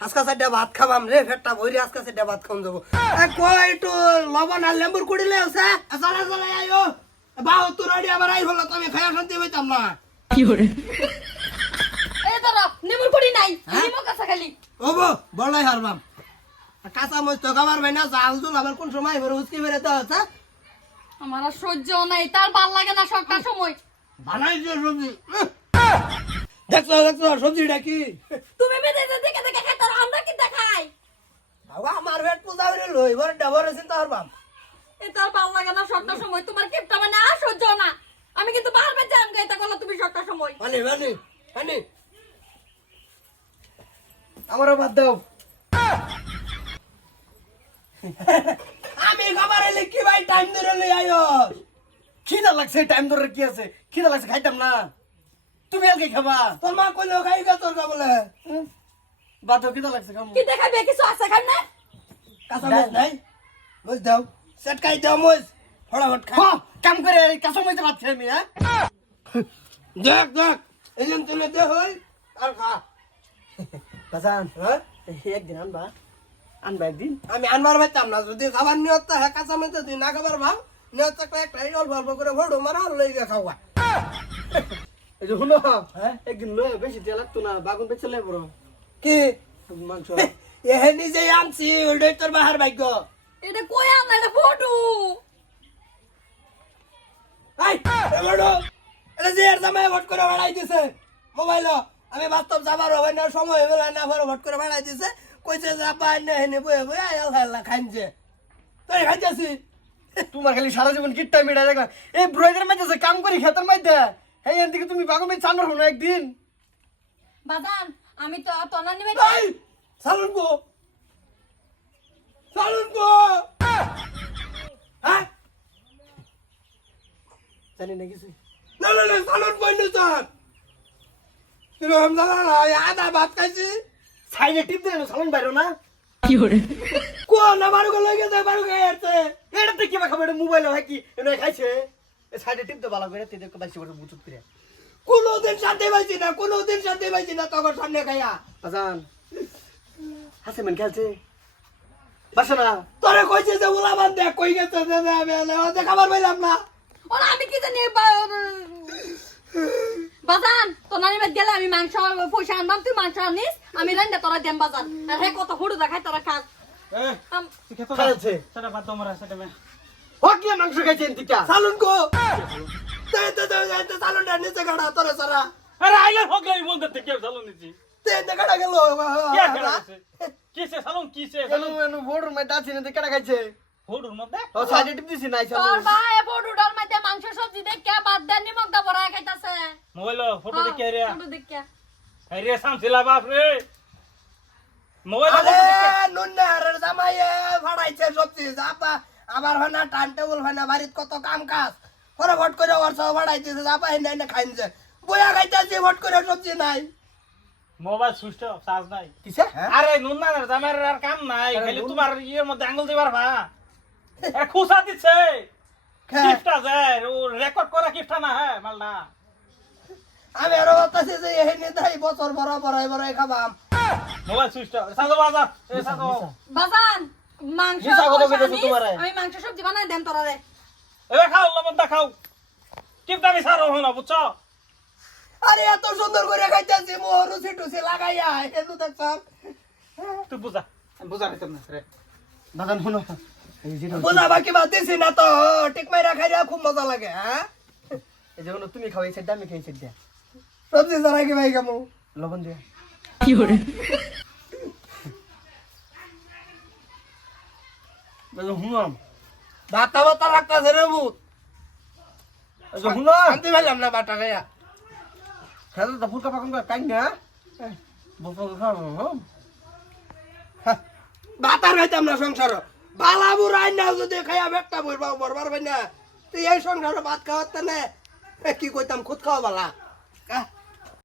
আজকে সাইডে ভাত খাবাম রে ফেটটা ভরি আজকে সাইডে ভাত খাম যাব। এ একটু লবণ আর লেম্বুর কুড়িলে আছে? চলে চলে আইও বাহ তোর আইডি আবার আই হলো তুমি খায়া শান্তি হইতাম না। এই ধরো নেমুর পড়ি নাই? নিমক খালি। ওবো বলাই হারবাম কাঁচা মরিচ তো খাবার ভাই না জাল জুল আবার কোন সময় বেরো উচকি বেরো তো আছে? আমার সহ্য নাই তার ভালো লাগে না সবটা সময়। বানাই যে সবজি উহ! দেখছ দেখছ সবজিটা কি তুমি দেখে দেখে খাইতে আর আমরা কি দেখাই বাবা আমার পেট লই বড় ডাবর চিন্তা হারবাম এই তার ভালো লাগে না সবটা সময়। তোমার কিপটা মানে আর সহ্য না। আমি কিন্তু আম করল তুমি সবটা সময়। মানে মানে মানে আমারও বাদ দাও। আমি খাবার এলে কি ভাই টাইম ধরে লই আয়ো খিদা লাগছে টাইম ধরে কি আছে? খিদা লাগছে খাইতাম না। তুমি আজকে খাবা? তোর মা কইলো খাই গা তোর কা বলে। বাদ খিদা লাগছে খামু। কি দেখাবে কিছু আছে খাই না কাঁচা মাছ নাই। বুঝ দাও। সেট খাই দাও মজ ফটাফট খা। কাম করে এই কাঁচা মরিচে ভাত খাই আমি হ্যাঁ? দেখ দেখ। এজন তুলে দে হই আর খা। বাজান হ্যাঁ? একদিন আনবা। আনবা একদিন? আমি আনবার পাইতাম না যদি খাবার নিয়ত হ্যাঁ কাঁচা মাছ তুই না খাবার ভাব নিয়ত একটা অল্প অল্প করে ভরো মারা আর লই গিয়ে খাওয়া। এই যে শুনো হ্যাঁ? একদিন লয়ে বেশি তেল লাগতো না বাগুন পেছে লাই বড় কি? মাংস। এহে নিজে আনছি ওইটাই তোর বাহার ভাগ্য। এটা কই আনলা? এটা ফটো। এই এবারো এটা যে এর জামাই ভোট করে বাড়াই দিছে মোবাইল। আমি বাস্তব যাবার হবে না সময় হবে না ভরে ভোট করে বাড়াই দিছে। কইছে যে আপা এনে হেনে বয়ে বয়ে আয়াল খাইলা খাইছে তুই খাইতেছি। তোমার খালি সারা জীবন কিটটা মিটা দেখলাম এই ব্রয়ডার মাঝে কাম করি খেতের মধ্যে হ্যাঁ এর দিকে তুমি পেয়ে চান্ডার হলো একদিন। বাদান আমি তো তনা নিবে এই সালুন কো সালুন কো হ্যাঁ? জানি না কিছু। না না না সালুন কই নি স্যার তুমি হামদা না আদা ভাত খাইছি। সাইডে টিপ দিলে সালন বাইরো না। কো না বারো গো লই গেছে বারো গে আসছে এটাতে কি খাবে এটা মোবাইল হয় কি? এনে খাইছে। সাইডে টিপ দে ভালো করে তে দেখো বাইসে বড় বুচুত করে। কোনোদিন শান্তি পাইছি না কোনোদিন শান্তি পাইছি না তখন সামনে খাইয়া। আজান। হাসে মেন খেলছে। বাসা না। তোরে কইছে যে উলাবান দেখ কই গেছে দে আমি ওতে খাবার পাইলাম না। ওরা আমি কি জানি বাজান তোনা নিবে গেলে আমি মাংস পয়সা আনবাম তুই মাংস আনিস আমি রান্না তোরা দেম বাজান। আর হে কত হুড়ু দেখাই তোরা খাস। বাদ মাংস খাইছে এদিকটা সালুন কো তে তে তে তে সালুন নিচে গাড়া তোরে সারা। আরে আইলে হোক এই বলতে তে কেউ চালু নিছি তে গেল? কিসে সালুন কিসে এনু এনু বোর্ডর মধ্যে আছে না কেডা খাইছে? হুডুর মধ্যে? ও সাইডে টিপ দিছি নাই তোর চালু ভাই ফটোটার মধ্যে মাংস সবজি দেখে বাদ দেন নিমক দা বড়াই খাইতাছে। মোবাইল ফটো দেখে রে ফটো দেখে রে সামছিলা বাপ রে। মোবাইল নুন্না হারের জামাই ভাড়াইছে সবজি। আপা আবার হয় না টাইম টেবিল হয় না বাড়িত কত কাম কাজ পরে ভট করে ওর সব ভাড়াইছে আপা হেন হেন খাইছে বইয়া খাইতেছি ভট করে সবজি নাই। মোবাইল সুইচ অফ চার্জ নাই। কিসে? আরে নুন না জামার আর কাম নাই। খালি তোমার ইয়ের মধ্যে আঙ্গুল দিবার ভা এ খুসা দিচ্ছে গিফট আছে ও রেকর্ড করা গিফট না হ্যাঁ মালটা। আমি আরও ভাবতেছি যে এহেনি তাই বছর বড় বড় বড় খাবাম। মোবাইল সুইচ অফ সাজো বাজা এ সাজো বাজান মাংস। আমি মাংস সবজি বানাই দেন তোরা রে এ খাও লবণ দা খাও। কিপটা মিশারো হলো বুঝছ? আরে এত সুন্দর করে খাইতেছি মোহর রুচি টুসি লাগাইয়া। এসু দেখছাম তুই বুঝা। বুঝা নিতাম না রে। বাজান শুনো। বোঝা বাকি বাদ দিছি না তো ঠিক মাইরা খাইয়া খুব মজা লাগে হ্যাঁ? এই যে তুমি খাও এই সাইডে আমি খাই সাইডে সবজি ছাড়া কি ভাই কামু লবণ দিয়ে। বাজান শুনো ভাতা ভাতা লাগতেছে রে বুত এই শুনো শান্তি পাইলাম না বাটা খাইয়া। খেলো তো ফুলকা পাকন করে কাই না। বসো ভাতার খাইতাম না? সংসার বালা বুড়াই না যদি খাইয়া একটা বইবা বরবার ভাই না তুই এই সংসার ভাত খাওয়াতে না? কি কইতাম খুদ খাওয়া বালা।